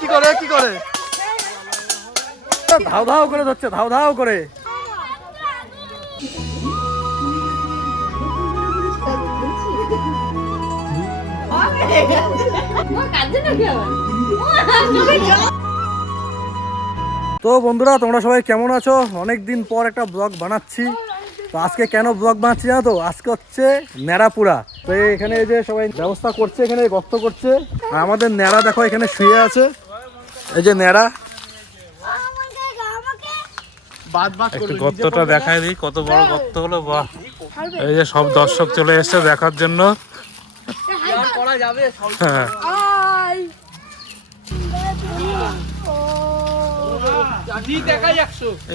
কি করে কি করে ধাও ধাও করে ধরছে, ধাও ধাও করে। তো বন্ধুরা, তোমরা সবাই কেমন আছো? অনেকদিন পর একটা ব্লগ বানাচ্ছি। তো আজকে কেন ব্লগ বানাচ্ছি জানো তো? আজকে হচ্ছে ন্যাড়াপুরা। তো এখানে এই যে সবাই ব্যবস্থা করছে, এখানে গর্ত করছে। আর আমাদের ন্যাড়া দেখো এখানে শুয়ে আছে, এই যে ন্যাড়া। একটু গর্তটা দেখাই দিই, কত বড় গর্ত হলো। বাহ, এই যে সব দর্শক চলে এসছে দেখার জন্য। হ্যাঁ,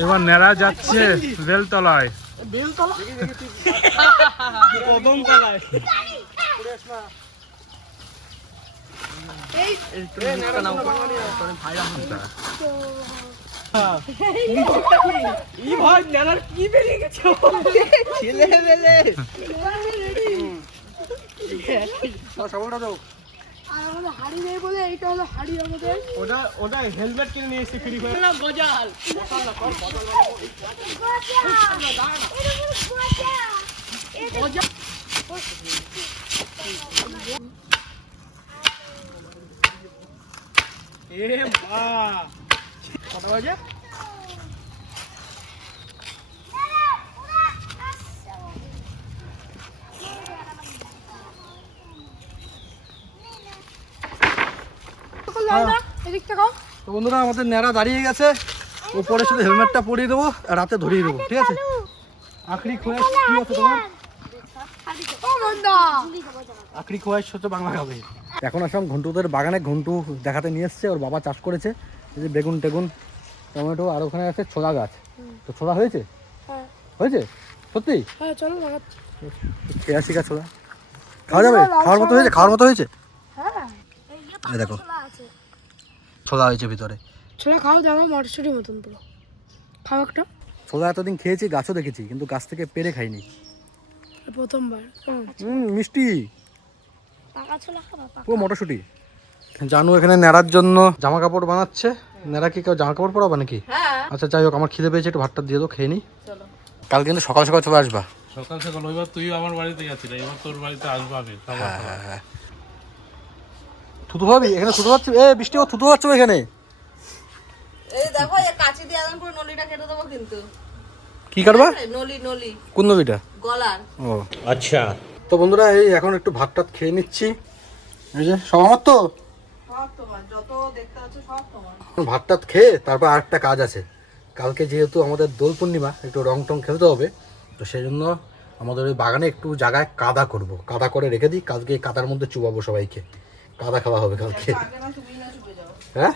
এবার নেড়া যাচ্ছে বেলতলায়। হাড়ি নেই বলে এইটা হলো হাড়ি আমাদের। ওটা হেলমেট কিনে নিয়ে এসেছি ফ্রি ফায়ার। গজাল কটা বাজে? তো বন্ধুরা, আমাদের ন্যাড়া দাঁড়িয়ে গেছে। উপরে শুধু হেলমেটটা পরিয়ে দেবো, আর রাতে ধরিয়ে দেবো, ঠিক আছে? আখড়ি খোয়াইশ কি আছে তোমার? আখড়ি খোয়াইশ হচ্ছে বাংলা খাবে। এখন আসলাম ঘন্টুদের বাগানে, ঘন্টু দেখাতে নিয়ে এসছে। ওর বাবা চাষ করেছে এই যে বেগুন টেগুন, টমেটো, আর ওখানে আছে ছোলা গাছ। তো ছোলা হয়েছে? হয়েছে সত্যি? হ্যাঁ চলো খেয়া শিখা ছোলা খাওয়া যাবে? খাওয়ার মতো হয়েছে? খাওয়ার মতো হয়েছে? এই দেখো ছোলা হয়েছে ভিতরে। ছোলা খাও, দেখো মটরশুঁটির মতন পুরো। খাও একটা। ছোলা এতদিন খেয়েছি, গাছও দেখেছি, কিন্তু গাছ থেকে পেরে খাইনি। প্রথমবার। মিষ্টি পুরো মটরশুঁটি। জানু এখানে নেড়ার জন্য জামা কাপড় বানাচ্ছে। নেড়া কি কেউ জামা কাপড় পরাবে নাকি? আচ্ছা যাই হোক, আমার খিদে পেয়েছে, একটু ভাতটা দিয়ে দাও, খেয়ে নি। কাল কিন্তু সকাল সকাল চলে আসবা। সকাল সকাল ওইবার তুই আমার বাড়িতে গেছিলি, এবার তোর বাড়িতে আসবো আমি। হ্যাঁ থুতু ভাবি এখানে থুতু পাচ্ছি। এ বৃষ্টি, ও থুতু পাচ্ছ এখানে? এই দেখো, এই কাঁচি দিয়ে আদম করে নলিটা কেটে দেবো কিন্তু। কি কাটবা? নলি কোন নলিটা? গলার। ও আচ্ছা। তো বন্ধুরা, এই এখন একটু ভাত টাত খেয়ে নিচ্ছি। এই যে সব আমার তো সব তোমার, যত দেখতে আছে সব তোমার। ভাত টাত খেয়ে তারপর আরেকটা কাজ আছে। কালকে যেহেতু আমাদের দোল পূর্ণিমা, একটু রং টং খেলতে হবে। তো সেই জন্য আমাদের ওই বাগানে একটু জায়গায় কাদা করব। কাদা করে রেখে দিই, কালকে কাদার মধ্যে চুবাবো সবাইকে। কাদা খাওয়া হবে কালকে। হ্যাঁ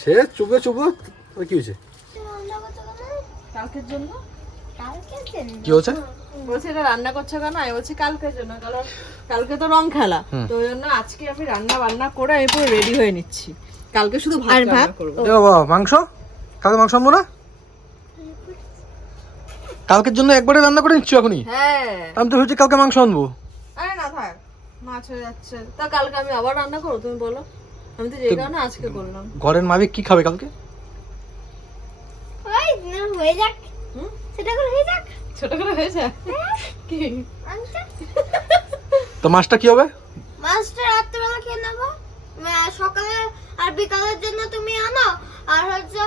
সে চুবে চুবো, কি হয়েছে? কালকের জন্য কি হচ্ছে? বলছি এটা রান্না করছো কেন? আমি বলছি কালকের জন্য, কারণ কালকে তো রং খেলা। তো ওই জন্য আজকে আমি রান্না বান্না করে আমি পুরো রেডি হয়ে নিচ্ছি। কালকে শুধু ভাত রান্না করব। এ বাবা, মাংস? কালকে মাংস আনবো না? কালকের জন্য একবারে রান্না করে নিচ্ছি এখনই? হ্যাঁ আমি তো ভেবেছি কালকে মাংস আনবো। আরে না থাক, মাছ হয়ে যাচ্ছে। তা কালকে আমি আবার রান্না করবো, তুমি বলো। আমি তো যেই কারণে আজকে করলাম। ঘরের মালিক কি খাবে কালকে? হয়ে যাক, সেটা করে হয়ে যাক, ছোট করে হয়ে যায় কি? তো মাছটা কি হবে? মাছটা রাত্রেবেলা খেয়ে নেবো, সকালে আর বিকালের জন্য তুমি আনো, আর হচ্ছে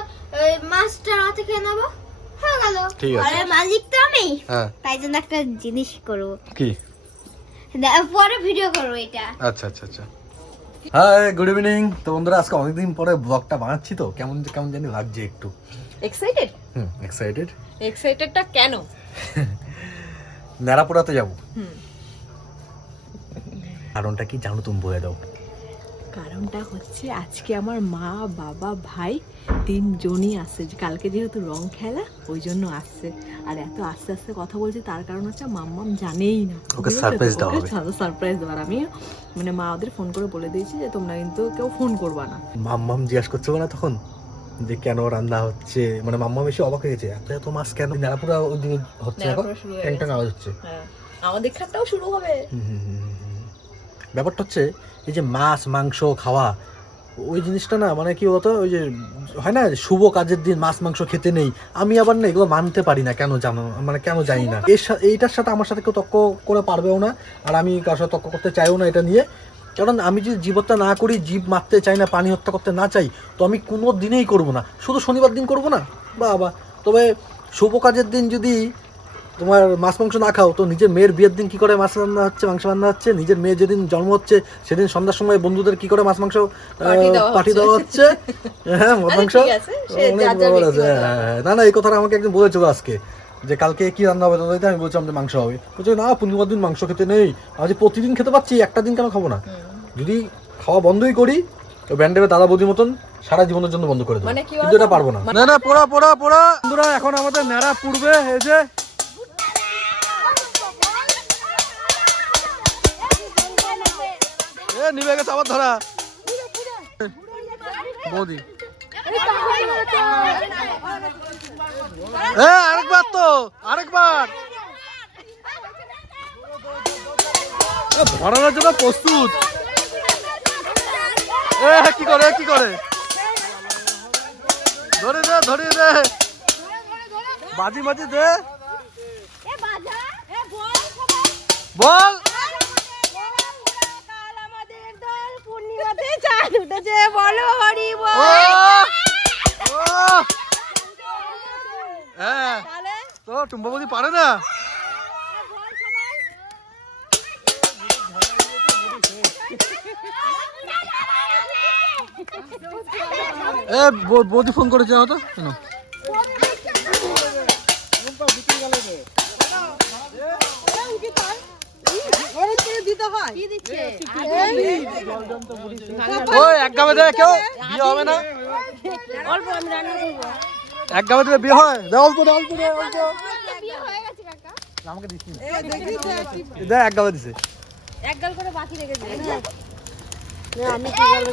মাছটা রাতে খেয়ে নেবো, হয়ে গেল। ঠিক আছে। আরে মালিক তো আমি, হ্যাঁ তাই জন্য একটা জিনিস করবো, কি? পরে ভিডিও করবো এটা। আচ্ছা আচ্ছা আচ্ছা। Hi, good evening. তো বন্ধুরা, আজকে অনেকদিন পরে ব্লগটা বানাচ্ছি, তো কেমন কেমন জানি লাগছে একটু। এক্সাইটেড? এক্সাইটেড। এক্সাইটেডটা কেন? ন্যাড়াপোড়াতে যাবো। কারণটা কি জানো তুমি, বলে দাও। কারণটা হচ্ছে আজকে আমার মা, বাবা, ভাই তিনজনই আসছে। কালকে যেহেতু রং খেলা, ওই জন্য আসছে। আর এত আস্তে আস্তে কথা বলছি, তার কারণ হচ্ছে মাম্মাম জানেই না। ওকে সারপ্রাইজ দেওয়া হবে। সারপ্রাইজ দেওয়ার আমি মানে মা ওদের ফোন করে বলে দিয়েছি যে তোমরা কিন্তু কেউ ফোন করবা না। মাম্মাম জিজ্ঞাসা করছে না তখন যে কেন রান্না হচ্ছে, মানে মাম্মাম এসে অবাক হয়ে গেছে, এত এত মাছ কেন? ন্যাড়াপোড়া ওই দিন হচ্ছে, এখন ট্যাং ট্যাং আওয়াজ হচ্ছে। আমাদের খাটটাও শুরু হবে। ব্যাপারটা হচ্ছে এই যে মাছ মাংস খাওয়া, ওই জিনিসটা না মানে কি বলতো, ওই যে হয় না শুভ কাজের দিন মাছ মাংস খেতে নেই, আমি আবার না এগুলো মানতে পারি না, কেন জানো মানে কেন জানি না। এইটার সাথে আমার সাথে কেউ তর্ক করে পারবেও না, আর আমি কারোর সাথে তর্ক করতে চাইও না এটা নিয়ে। কারণ আমি যদি জীব হত্যা না করি, জীব মারতে চাই না, প্রাণী হত্যা করতে না চাই, তো আমি কোনো দিনেই করবো না, শুধু শনিবার দিন করবো না বা। তবে শুভ কাজের দিন যদি তোমার মাছ মাংস না খাও, তো নিজের মেয়ের বিয়ের দিন কি করে মাছ রান্না হচ্ছে, মাংস রান্না হচ্ছে, নিজের মেয়ে যেদিন জন্ম হচ্ছে সেদিন সন্ধ্যার সময় বন্ধুদের কি করে মাছ মাংস পার্টি দেওয়া হচ্ছে, হ্যাঁ মাংস অনেক ব্যাপার আছে। না না, এই কথাটা আমাকে একদিন বলেছিল আজকে, যে কালকে কি রান্না হবে তোদের, আমি বলছিলাম যে মাংস হবে, বলছে না পূর্ণিমার দিন মাংস খেতে নেই। আমি যে প্রতিদিন খেতে পাচ্ছি, একটা দিন কেন খাবো না? যদি খাওয়া বন্ধই করি তো ব্যান্ডের দাদা বৌদির মতন সারা জীবনের জন্য বন্ধ করে দেবো, কিন্তু এটা পারবো না। না না, পোড়া পোড়া পোড়া বন্ধুরা, এখন আমাদের ন্যাড়া পুড়বে। এই যে নিভে গেছে আবার ধরা বৌদি। আরেকবার তো, আরেকবার ভরানোর জন্য প্রস্তুত। কি করে কি করে, ধরে দে ধরে দে, বাজি বাজি দে, বল। হ্যাঁ তো টুম্পা বৌদি পারে না। বৌদি ফোন করেছে হয়তো, কেন ওই এক গাবে দেয় কেউ বিয়ে হবে না, এক গাবে দিলে বিয়ে হয়। অল্প দে অল্প দে অল্প, আমাকে দিস দে, এক গাবে দিছে, এক গাল করে বাকি রেখেছে। আমি কি করব,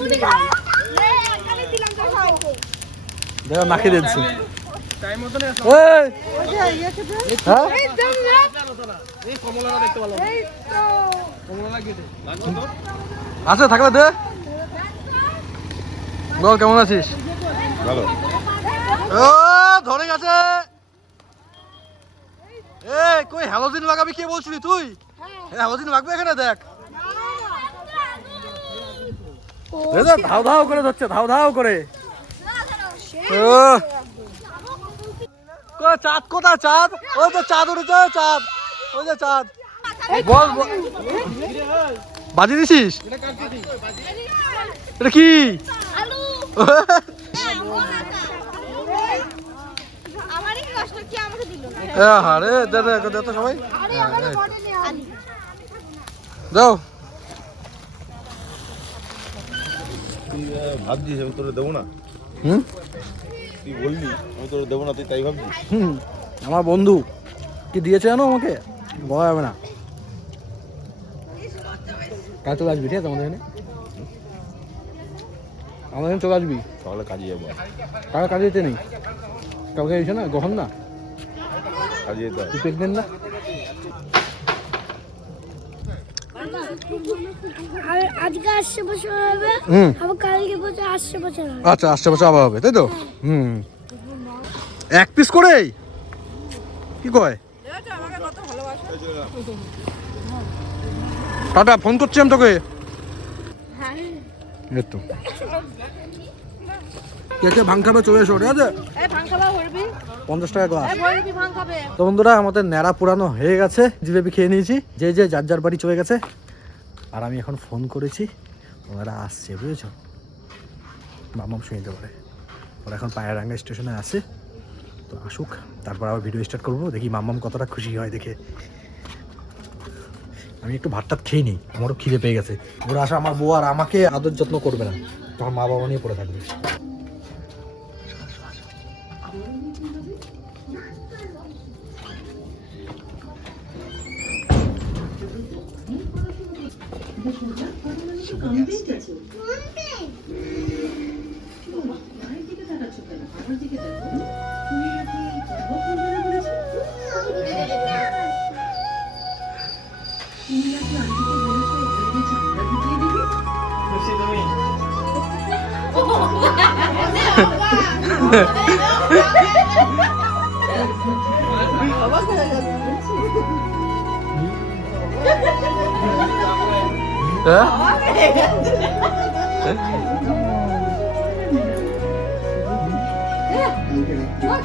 দেখো নাকি দিচ্ছে টাইম মতো না। এই হ্যাঁ এই কমলাটা দেখতে ভালো, এই তো কমলা লাগিয়ে লাগবে তো আছে, থাকলে দে। বল কেমন আছিস? ভালো। ও ধরে গেছে। এই কই হ্যালোজিন লাগাবি কে বলছিলি তুই? হ্যালোজিন লাগবে এখানে, দেখ ধাও ধাও করে ধরছে, ধাও ধাও করে। চাঁদ কোথায়? চাঁদ ওই তো, চাঁদ উঠেছে, চাঁদ ওই যে চাঁদ। বল বাজি দিছিস? এটা কি? আরে দে দে দে তো সবাই দাও। ভাবছিস আমি তোরে দেবো না? তুই বললি আমি তোরে দেবো না, তুই তাই ভাবছিস? আমার বন্ধু কি দিয়েছে জানো আমাকে, বলা যাবে না। কাল চলে আসবি, ঠিক আছে আমাদের এখানে, আমাদের এখানে চলে আসবি। তাহলে কাজে যাবো। কাল কাজে যেতে নেই, কালকে এসে না গ্রহণ না, কাজে যেতে হবে। তুই প্রেগনেন্ট না? আজকে ৮০ বছর হবে, আবার কালকে বছর ৮০ বছর হবে। আচ্ছা ৮০ বছর আবার হবে, তাই তো? এক পিস করে কি কয়? টাটা, ফোন করছি আমি তোকে। তো কে ভাঙ খাবে চলে এসো, ঠিক আছে? 50 টাকা গ্লাস। তো বন্ধুরা, আমাদের ন্যাড়া পুরানো হয়ে গেছে, জিলেবি খেয়ে নিয়েছি, যে যে যার যার বাড়ি চলে গেছে। আর আমি এখন ফোন করেছি, ওরা আসছে, বুঝেছ? মামাম শুনে দিতে পারে, ওরা এখন পায়রাঙ্গা স্টেশনে আছে, তো আসুক, তারপর আবার ভিডিও স্টার্ট করবো, দেখি মামাম কতটা খুশি হয় দেখে। আমি একটু ভাতটা খেয়ে নিই, আমারও খিদে পেয়ে গেছে। ওরা আসা, আমার বউ আর আমাকে আদর যত্ন করবে না, তোমার মা বাবা নিয়ে পড়ে থাকবে।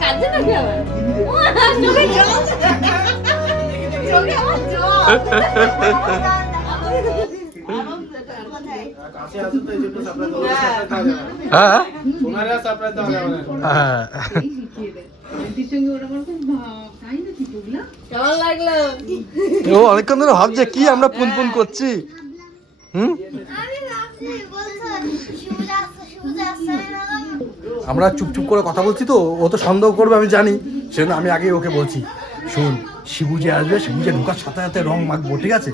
কাঁদছে নাকি আবার? চোখে জল। চোখে আমার জল। হ্যাঁ সোনারিয়া সাপ্লাই দাও হ্যাঁ কেমন লাগলো? ও অনেকক্ষণ ধরে ভাবছে কি আমরা পুন করছি। হুম আমি ভাবছি বলছো সূর্য আসছে আমরা চুপ করে কথা বলছি তো, ও তো সন্দেহ করবে আমি জানি, সেজন্য আমি আগেই ওকে বলছি শোন শিবু যে আসবে, শিবু যে ঢোকার সাথে সাথে রং মাখবো, ঠিক আছে?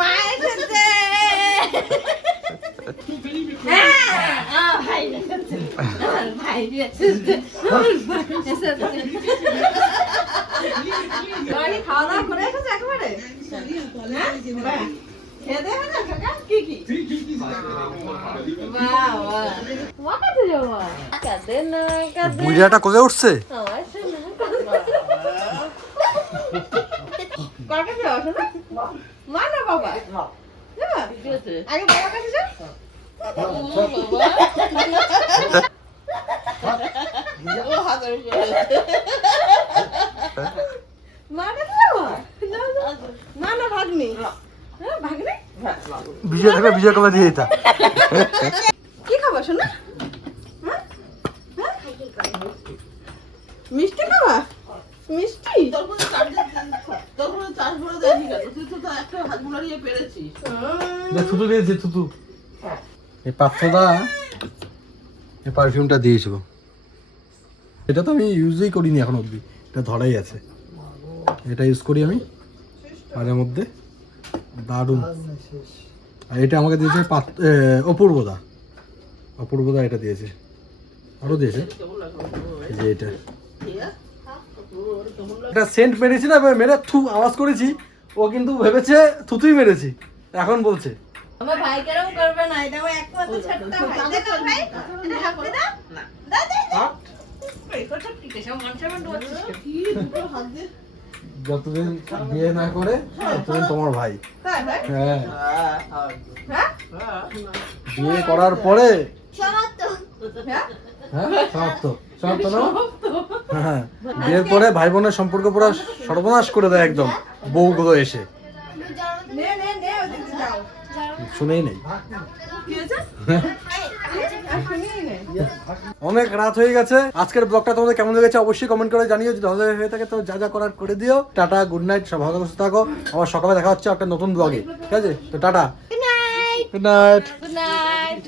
মা এসেছে। খাওয়া দাওয়া করে এসেছে একেবারে? খেয়ে দেবে না কাকা? কি কি? বাহ বাহ। মা কাছে যাবো? কাঁদে না কাঁদে। বুড়িয়াটা কোথায় উঠছে? আমার শোনা কার কাছে যাওয়া শোনা? মা না বাবা? যাবা? আগে বাবার কাছে যাও। মা কাছে যাবো? মা না ভাগ্নি? হ্যাঁ ভাগ্নি? বিজয় থাকলে বিজয় কবে দিয়ে দিতা। কি খাবা শোনা? মিষ্টি খাবা? মিষ্টি? থুতু দিয়েছে থুতু। এই পাত্রদা এই পারফিউমটা দিয়েছিল, এটা তো আমি ইউজই করিনি এখন অবধি, এটা ধরাই আছে। এটা ইউজ করি আমি মাঝে মধ্যে, দারুণ। আর এটা আমাকে দিয়েছে অপূর্বদা, অপূর্বদা এটা দিয়েছে, আরও দিয়েছে এই যে এটা। এটা সেন্ট মেরেছি না, মেরে থু আওয়াজ করেছি, ও কিন্তু ভেবেছে থুতুই মেরেছি, এখন বলছে। আমার ভাই কেরম করবে না, এটা আমার একমাত্র ছোট্ট ভাই। দেখো ভাই, এটা হাতে দাও। দাও দাও। এই কত ঠিক আছে, মন সামনে ডুবছিস কি? দুটো হাত দে। যতদিন বিয়ে না করে ততদিন তোমার ভাই। তাই ভাই? হ্যাঁ, হ্যাঁ? বিয়ে করার পরে সমাপ্ত। হ্যাঁ? হ্যাঁ সমাপ্ত, সমাপ্ত না? হ্যাঁ, বিয়ের পরে ভাই বোনের সম্পর্ক পুরো সর্বনাশ করে দেয় একদম বউগুলো এসে। নে নে নে ওদিকে যাও। শুনেই নেই। কি হয়েছে? আর শুনিই নে। অনেক রাত হয়ে গেছে। আজকের ব্লগটা তোমাদের কেমন লেগেছে অবশ্যই কমেন্ট করে জানিও। যদি ভালো হয়ে থাকে তো যা যা করার করে দিও। টাটা, গুড নাইট, সব ভালো সুস্থ থাকো। আবার সকালে দেখা হচ্ছে একটা নতুন ব্লগে, ঠিক আছে? তো tata, Good night. Good night. Good night.